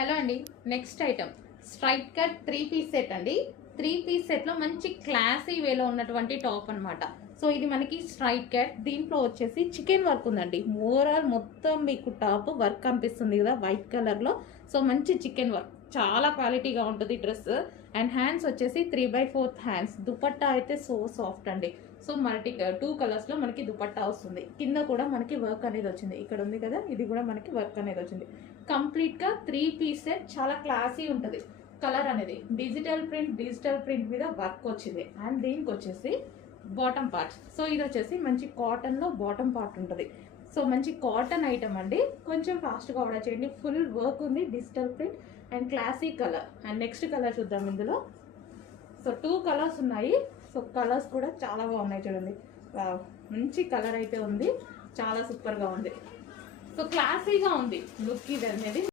Hello అండి, next item straight cut 3 piece set అండి. 3 piece సెట్లో మంచి క్లాసీ వేలో ఉన్నటువంటి టాప్ అనమాట. సో ఇది మనకి స్ట్రైట్ కట్, దీంట్లో వచ్చేసి చికెన్ వర్క్ ఉందండి. ఓవరాల్ మొత్తం మీకు టాప్ వర్క్ కనిపిస్తుంది కదా వైట్ కలర్లో. సో మంచి చికెన్ వర్క్, చాలా క్వాలిటీగా ఉంటుంది డ్రెస్. అండ్ హ్యాండ్స్ వచ్చేసి 3/4 హ్యాండ్స్. దుపట్టా అయితే సో సాఫ్ట్ అండి. సో మల్టీ 2 కలర్స్లో మనకి దుపట్టా వస్తుంది. కింద కూడా మనకి వర్క్ అనేది వచ్చింది, ఇక్కడ ఉంది కదా, ఇది కూడా మనకి వర్క్ అనేది వచ్చింది. కంప్లీట్గా 3 పీస్ సెట్, చాలా క్లాసీ ఉంటుంది. కలర్ అనేది డిజిటల్ ప్రింట్ మీద వర్క్ వచ్చింది. అండ్ దీనికి వచ్చేసి బాటమ్ పార్ట్. సో ఇది వచ్చేసి మంచి కాటన్లో బాటమ్ పార్ట్ ఉంటుంది. సో మంచి కాటన్ ఐటమ్ అండి. కొంచెం ఫాస్ట్గా ఆర్డర్ చేయండి. ఫుల్ వర్క్ ఉంది, digital print and classy colour. And next colour చూద్దాం ఇందులో. సో 2 కలర్స్ ఉన్నాయి. సో కలర్స్ కూడా చాలా బాగున్నాయి చూడండి. మంచి కలర్ అయితే ఉంది, చాలా సూపర్గా ఉంది. సో క్లాసీగా ఉంది లుక్ ఇది అనేది.